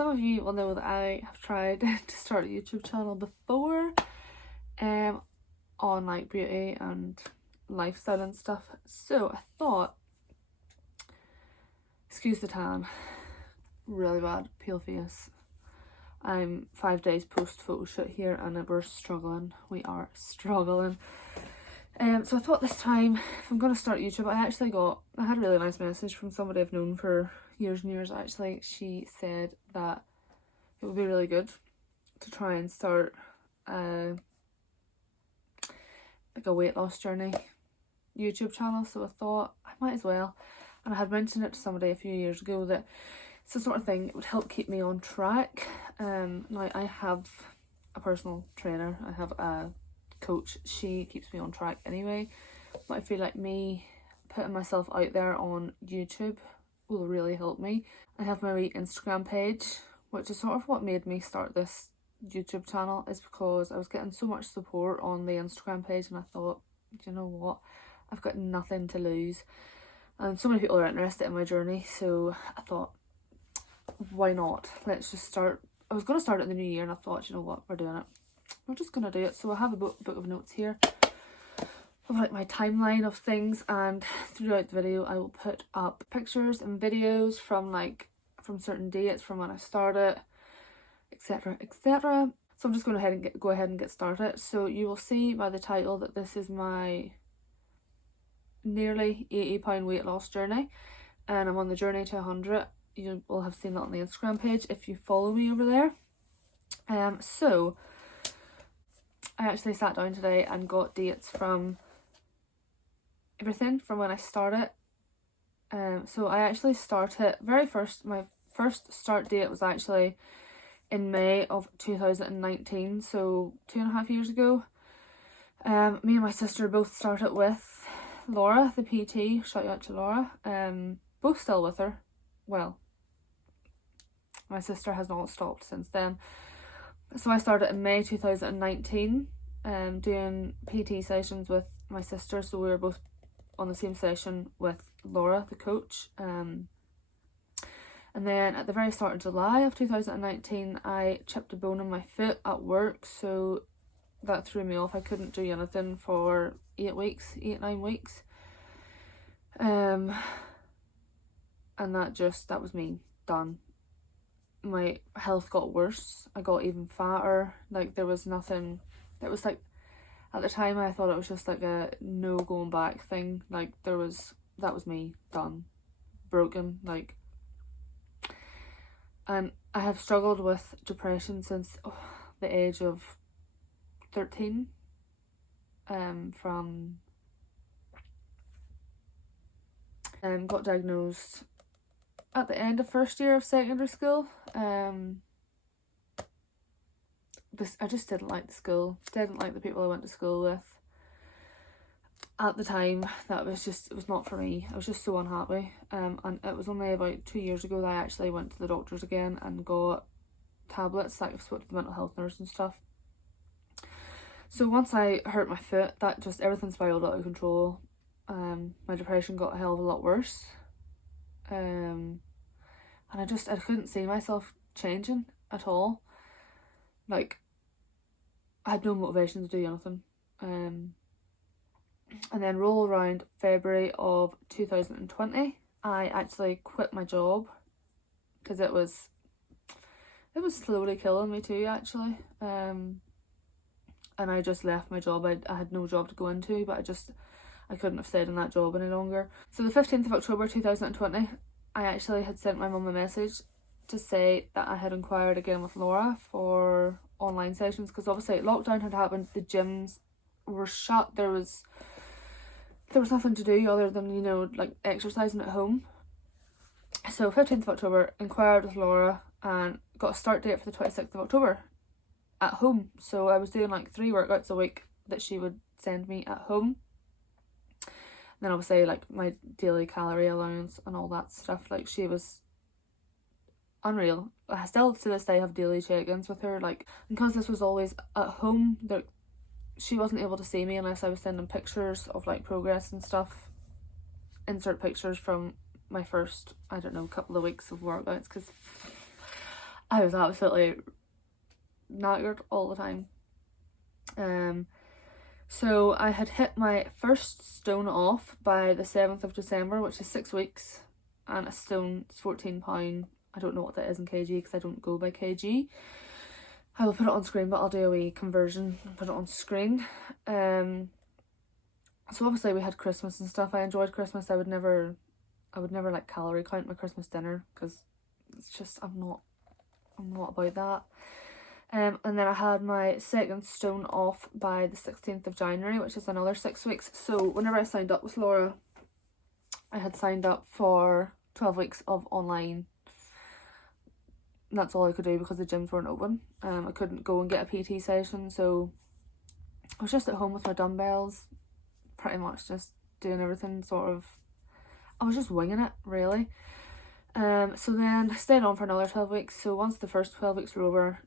some of you will know that I have tried to start a YouTube channel before on like beauty and lifestyle and stuff. So I thought, excuse the tan, really bad pale face. I'm 5 days post photo shoot here and we're struggling. We are struggling. So I thought this time, if I'm going to start YouTube, I had a really nice message from somebody I've known for years and years actually. She said that it would be really good to try and start like a weight loss journey YouTube channel. So I thought I might as well. And I had mentioned it to somebody a few years ago that it's the sort of thing that would help keep me on track. Now I have a personal trainer, I have a coach, she keeps me on track anyway, but I feel like me putting myself out there on YouTube will really help me. I have my wee Instagram page, which is sort of what made me start this YouTube channel, is because I was getting so much support on the Instagram page and I thought, you know what, I've got nothing to lose and so many people are interested in my journey, so I thought, why not, let's just start. I was going to start it in the new year and I thought, you know what, we're doing it, we're just going to do it. So I have a book of notes here of like my timeline of things, and throughout the video I will put up pictures and videos from certain dates from when I started, etc, etc. So I'm just going to go ahead and get started. So you will see by the title that this is my nearly 80 pound weight loss journey and I'm on the journey to 100. You will have seen that on the Instagram page if you follow me over there. So I actually sat down today and got dates from everything from when I started. So I actually started my first start date was actually in May of 2019, so 2.5 years ago. Me and my sister both started with Laura, the PT, shout out to Laura. Both still with her. Well, my sister has not stopped since then. So I started in May 2019 doing PT sessions with my sister, so we were both on the same session with Laura, the coach. And then at the very start of July of 2019 I chipped a bone in my foot at work, so that threw me off. I couldn't do anything for 9 weeks. And that was me done. My health got worse, I got even fatter, like there was nothing, it was like, at the time I thought it was just like a no going back thing, like that was me done, broken, like. And I have struggled with depression since the age of 13, got diagnosed at the end of first year of secondary school. I just didn't like the school, didn't like the people I went to school with. At the time, it was not for me. I was just so unhappy. And it was only about 2 years ago that I actually went to the doctors again and got tablets, like I spoke to the mental health nurse and stuff. So once I hurt my foot, that just everything spiraled out of control. My depression got a hell of a lot worse. And I couldn't see myself changing at all. Like, I had no motivation to do anything. And then roll around February of 2020, I actually quit my job because it was slowly killing me too, actually. And I just left my job. I had no job to go into, but I couldn't have stayed in that job any longer. So the 15th of October 2020, I actually had sent my mum a message to say that I had inquired again with Laura for online sessions, because obviously lockdown had happened, the gyms were shut, there was nothing to do other than, you know, like exercising at home. So 15th of October, inquired with Laura and got a start date for the 26th of October at home. So I was doing like 3 workouts a week that she would send me at home. And then obviously like my daily calorie allowance and all that stuff, like she was unreal. I still to this day have daily check-ins with her, like, because this was always at home, that she wasn't able to see me unless I was sending pictures of like progress and stuff. Insert pictures from my first, I don't know, couple of weeks of workouts, because I was absolutely knackered all the time. So I had hit my first stone off by the 7th of December, which is 6 weeks, and a stone is £14. I don't know what that is in kg because I don't go by kg. I will put it on screen, but I'll do a wee conversion and put it on screen. So obviously we had Christmas and stuff. I enjoyed Christmas. I would never like calorie count my Christmas dinner because it's just I'm not about that. And then I had my second stone off by the 16th of January, which is another 6 weeks. So whenever I signed up with Laura, I had signed up for 12 weeks of online. And that's all I could do because the gyms weren't open. I couldn't go and get a PT session, so I was just at home with my dumbbells, pretty much just doing everything I was just winging it, really. So then I stayed on for another 12 weeks. So once the first 12 weeks were over,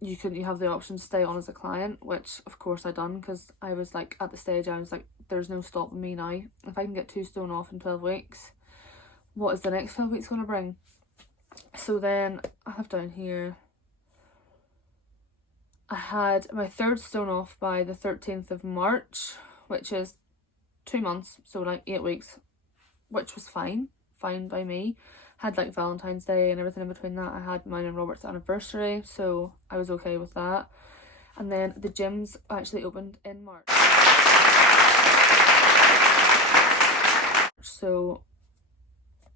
you have the option to stay on as a client, which of course I done because I was like, at the stage I was like, there's no stopping me now. If I can get 2 stone off in 12 weeks, what is the next 12 weeks going to bring? So then I have down here, I had my 3rd stone off by the 13th of March, which is 2 months, so like 8 weeks, which was fine by me. Had like Valentine's Day and everything in between that. I had mine and Robert's anniversary, so I was okay with that. And then the gyms actually opened in March. So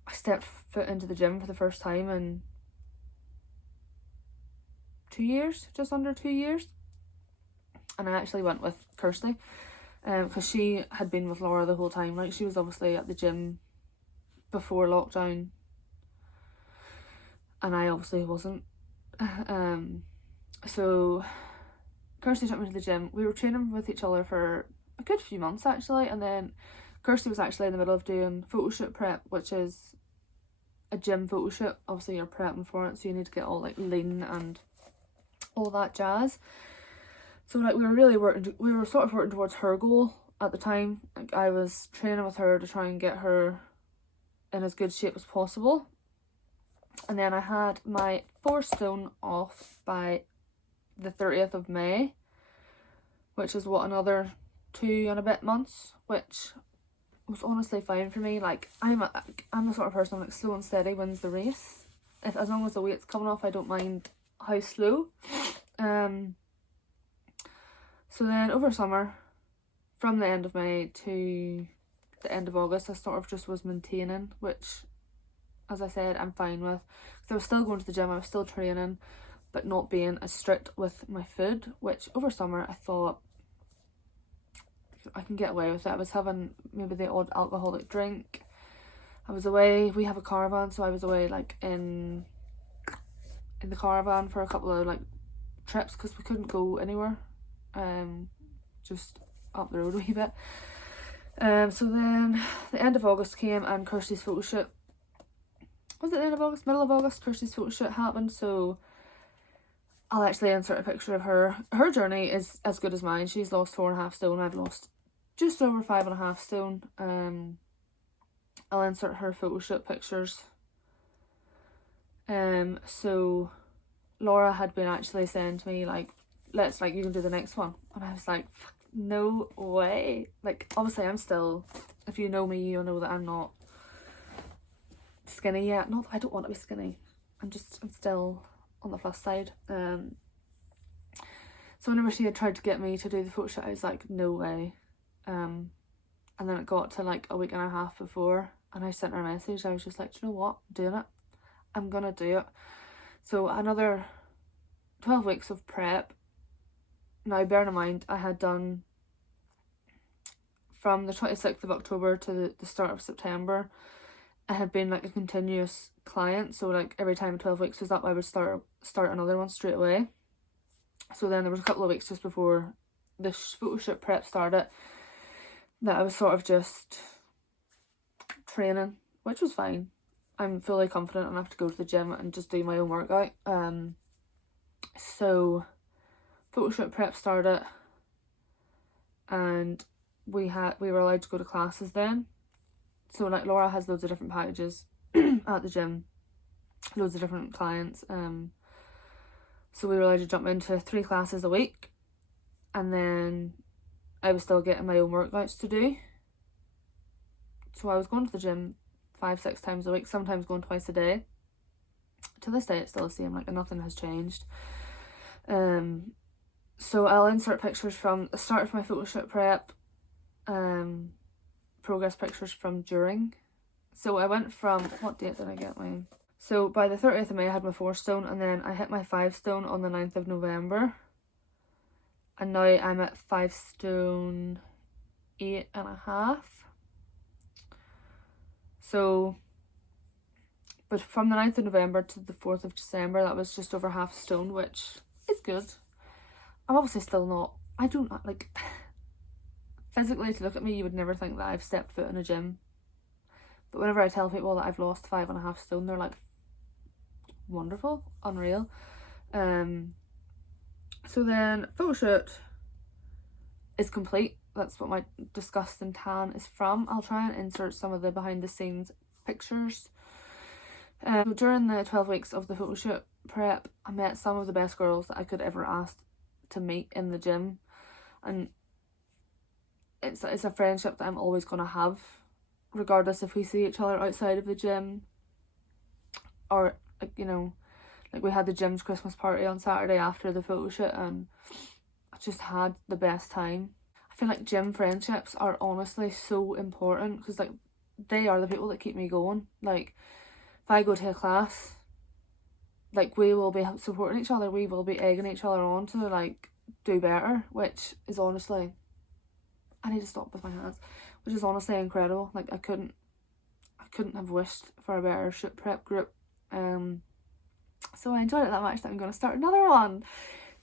I stepped foot into the gym for the first time in 2 years, just under 2 years. And I actually went with Kirsty, because she had been with Laura the whole time. Like, she was obviously at the gym before lockdown, and I obviously wasn't. So Kirsty took me to the gym. We were training with each other for a good few months actually, and then Kirsty was actually in the middle of doing photo shoot prep, which is a gym photo shoot. Obviously you're prepping for it, so you need to get all like lean and all that jazz. So like we were sort of working towards her goal at the time. Like, I was training with her to try and get her in as good shape as possible. And then I had my 4 stone off by the 30th of May, which is what, another 2 and a bit months, which was honestly fine for me. Like, I'm the sort of person, like, slow and steady wins the race. As long as the weight's coming off, I don't mind how slow. So then over summer, from the end of May to the end of August, I sort of just was maintaining, which, as I said, I'm fine with. Because I was still going to the gym, I was still training, but not being as strict with my food, which over summer I thought I can get away with it. I was having maybe the odd alcoholic drink. I was away, we have a caravan, so I was away like in the caravan for a couple of like trips because we couldn't go anywhere, just up the road a wee bit. So then the end of August came and Kirsty's photo shoot. Was it the end of August? Middle of August, Kirsty's photo shoot happened, so I'll actually insert a picture of her. Her journey is as good as mine. She's lost 4.5 stone. I've lost just over 5.5 stone. I'll insert her photo shoot pictures. So Laura had been actually saying to me, like, you can do the next one. And I was like, no way. Like, obviously I'm still, if you know me, you'll know that I'm not skinny yet. Not, I don't want to be skinny. I'm still on the plus side. So whenever she had tried to get me to do the photo shoot, I was like, no way. And then it got to like a week and a half before, and I sent her a message. I was just like, do you know what? I'm doing it. I'm gonna do it. So another 12 weeks of prep. Now, bearing in mind, I had done from the 26th of October to the start of September. I had been like a continuous client, so like every time 12 weeks was up, I would start another one straight away. So then there was a couple of weeks just before the photo shoot prep started that I was sort of just training, which was fine. I'm fully confident enough to go to the gym and just do my own workout. So photo shoot prep started, and we were allowed to go to classes then. So like Laura has loads of different packages at the gym. loads of different clients. So we were allowed to jump into 3 classes a week, and then I was still getting my own workouts to do. So I was going to the gym 5-6 times a week, sometimes going twice a day. To this day, it's still the same, like nothing has changed. So I'll insert pictures from the start of my photo shoot prep, progress pictures from during. So I went from, what date did I get mine? So by the 30th of May I had my 4 stone, and then I hit my 5 stone on the 9th of November. And now I'm at 5 stone 8.5. So, but from the 9th of November to the 4th of December, that was just over half a stone, which is good. I'm obviously still not, I don't, like, physically, to look at me, you would never think that I've stepped foot in a gym. But whenever I tell people that I've lost 5.5 stone, they're like, wonderful, unreal. So then photo shoot is complete. That's what my disgusting tan is from. I'll try and insert some of the behind the scenes pictures. During the 12 weeks of the photo shoot prep, I met some of the best girls that I could ever ask to meet in the gym, and it's a friendship that I'm always going to have, regardless if we see each other outside of the gym or, like, you know, like we had the gym's Christmas party on Saturday after the photo shoot, and I just had the best time. I feel like gym friendships are honestly so important, because like they are the people that keep me going. Like if I go to a class, like we will be supporting each other, we will be egging each other on to like do better, which is honestly, I need to stop with my hands, which is honestly incredible. Like I couldn't have wished for a better shoot prep group. So I enjoyed it that much that I'm going to start another one.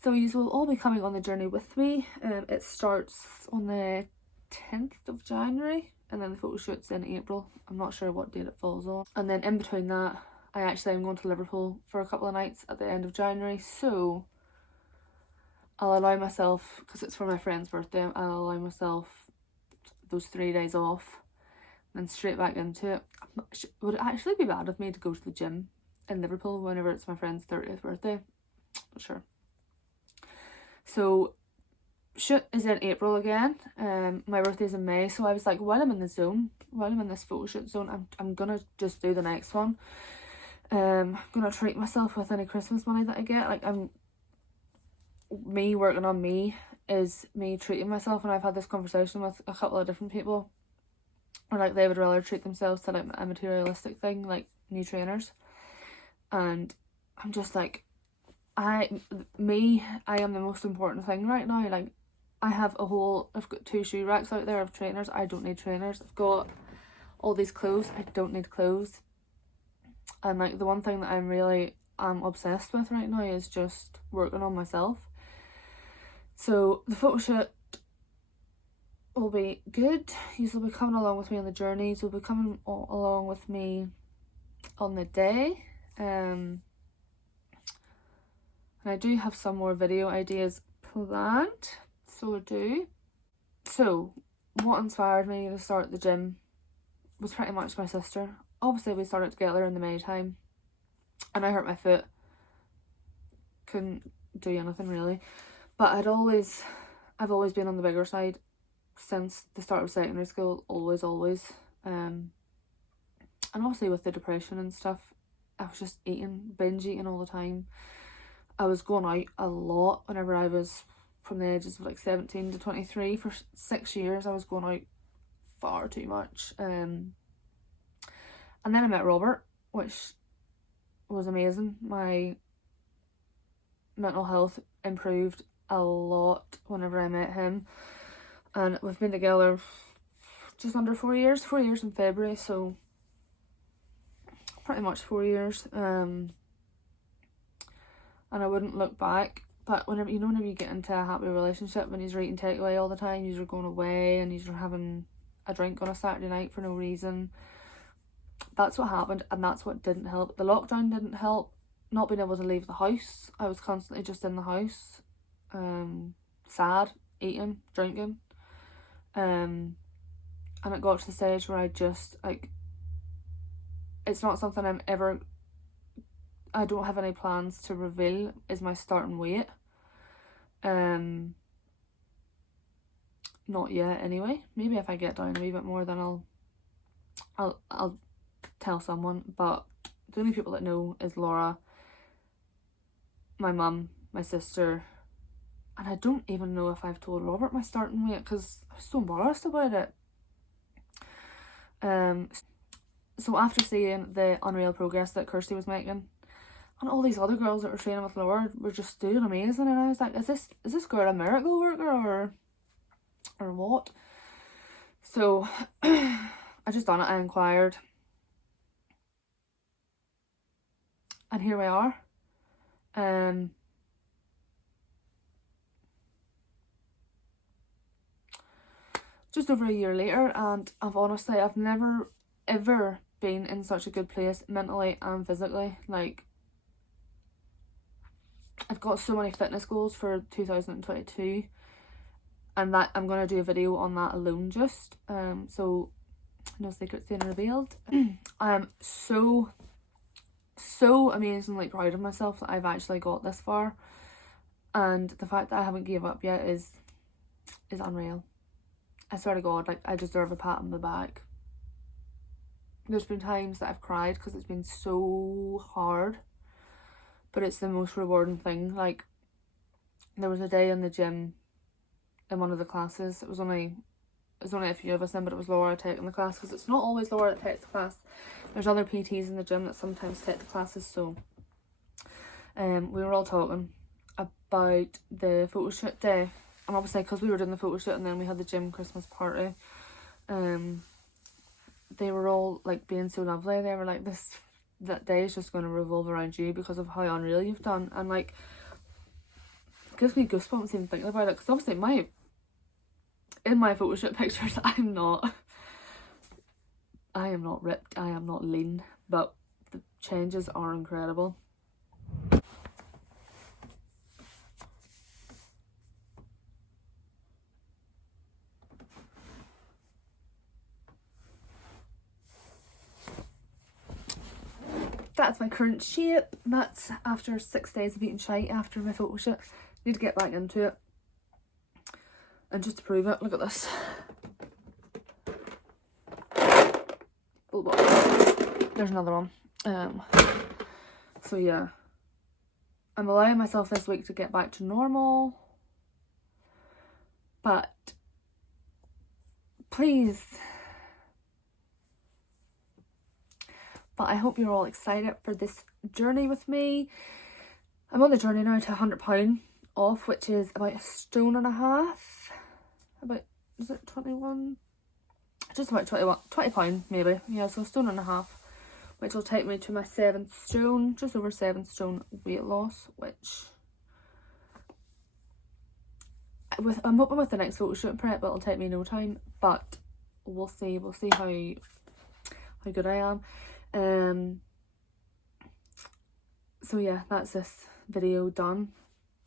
So you will all be coming on the journey with me. It starts on the 10th of January, and then the photo shoot's in April. I'm not sure what date it falls on. And then in between that, I actually am going to Liverpool for a couple of nights at the end of January. So I'll allow myself, because it's for my friend's birthday, I'll allow myself those 3 days off and then straight back into it. Would it actually be bad of me to go to the gym in Liverpool whenever it's my friend's 30th birthday? Not sure. So shoot is in April again. My birthday's in May, so I was like, while I'm in the zone, while I'm in this photo shoot zone, I'm gonna just do the next one. I'm gonna treat myself with any Christmas money that I get. Like me working on me is me treating myself, and I've had this conversation with a couple of different people, or like they would rather treat themselves to like a materialistic thing, like new trainers. And I'm just like, I am the most important thing right now. Like I've got 2 shoe racks out there of trainers. I don't need trainers. I've got all these clothes. I don't need clothes. And like the one thing that I'm obsessed with right now is just working on myself. So the photo shoot will be good. You will be coming along with me on the journeys. You'll be coming along with me on the day. And I do have some more video ideas planned, so I do. So what inspired me to start the gym was pretty much my sister. Obviously we started together in the May time, and I hurt my foot, couldn't do anything really, but I've always been on the bigger side since the start of secondary school, always. And obviously with the depression and stuff, I was just binge eating all the time. I was going out a lot whenever I was from the ages of like 17 to 23. For 6 years I was going out far too much. And then I met Robert, which was amazing. My mental health improved a lot whenever I met him, and we've been together just under 4 years. 4 years in February, so pretty much 4 years. And I wouldn't look back. But whenever you get into a happy relationship, when you're eating takeaway all the time, you're going away and you're having a drink on a Saturday night for no reason, that's what happened, and that's what didn't help. The lockdown didn't help. Not being able to leave the house, I was constantly just in the house, sad, eating, drinking, and it got to the stage where I just, like, it's not something I'm ever I don't have any plans to reveal is my starting weight. Not yet anyway. Maybe if I get down a wee bit more, then I'll tell someone. But the only people that know is Laura, my mum, my sister, and I don't even know if I've told Robert my starting weight because I was so embarrassed about it. So after seeing the unreal progress that Kirsty was making, and all these other girls that were training with Laura were just doing amazing, and I was like, is this girl a miracle worker or what? So I just done it. I inquired, and here we are. Just over a year later, and I've never ever been in such a good place mentally and physically. Like, I've got so many fitness goals for 2022, and that I'm gonna do a video on that alone, just so no secrets being revealed. I am so amazingly proud of myself that I've actually got this far, and the fact that I haven't gave up yet is unreal. I swear to God, like, I deserve a pat on the back. There's been times that I've cried because it's been so hard, but it's the most rewarding thing. Like, there was a day in the gym in one of the classes. It was only a few of us in, but it was Laura taking the class, because it's not always Laura that takes the class. There's other PTs in the gym that sometimes take the classes. So we were all talking about the photo shoot day, and obviously because we were doing the photo shoot and then we had the gym Christmas party, they were all like being so lovely. They were like, that day is just going to revolve around you because of how unreal you've done. And like, it gives me goosebumps even thinking about it, because obviously in my photo shoot pictures I am not ripped, I am not lean, but the changes are incredible. That's my current shape. That's after 6 days of eating shite after my photo shoot. Need to get back into it. And just to prove it, look at this. There's another one. So yeah, I'm allowing myself this week to get back to normal, but please, I hope you're all excited for this journey with me. I'm on the journey now to £100 off, which is about a stone and a half. About, is it 21? Just about 20 pound maybe. Yeah, so a stone and a half, which will take me to my 7th stone, just over 7 stone weight loss, which I'm hoping with the next photo shoot prep it'll take me no time, but we'll see how good I am. So yeah, that's this video done.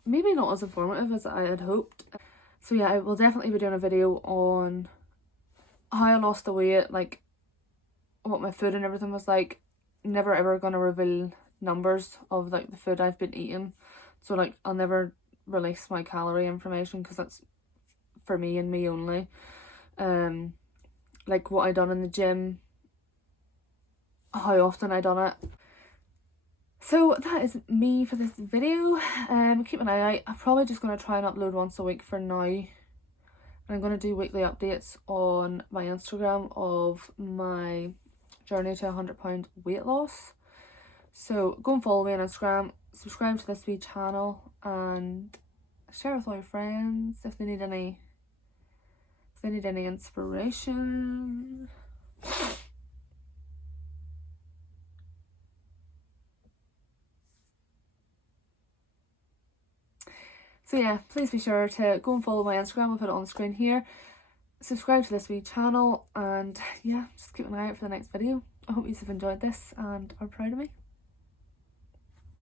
Maybe not as informative as I had hoped. So yeah, I will definitely be doing a video on how I lost the weight, like what my food and everything was like. Never ever gonna reveal numbers of like the food I've been eating, so like I'll never release my calorie information because that's for me and me only. Like what I done in the gym, how often I done it. So that is me for this video. Keep an eye out. I'm probably just going to try and upload once a week for now. And I'm going to do weekly updates on my Instagram of my journey to £100 weight loss. So go and follow me on Instagram, subscribe to this wee channel, and share with all your friends if they need any inspiration. So yeah, please be sure to go and follow my Instagram. I'll put it on the screen here. Subscribe to this wee channel, and yeah, just keep an eye out for the next video. I hope you've enjoyed this and are proud of me.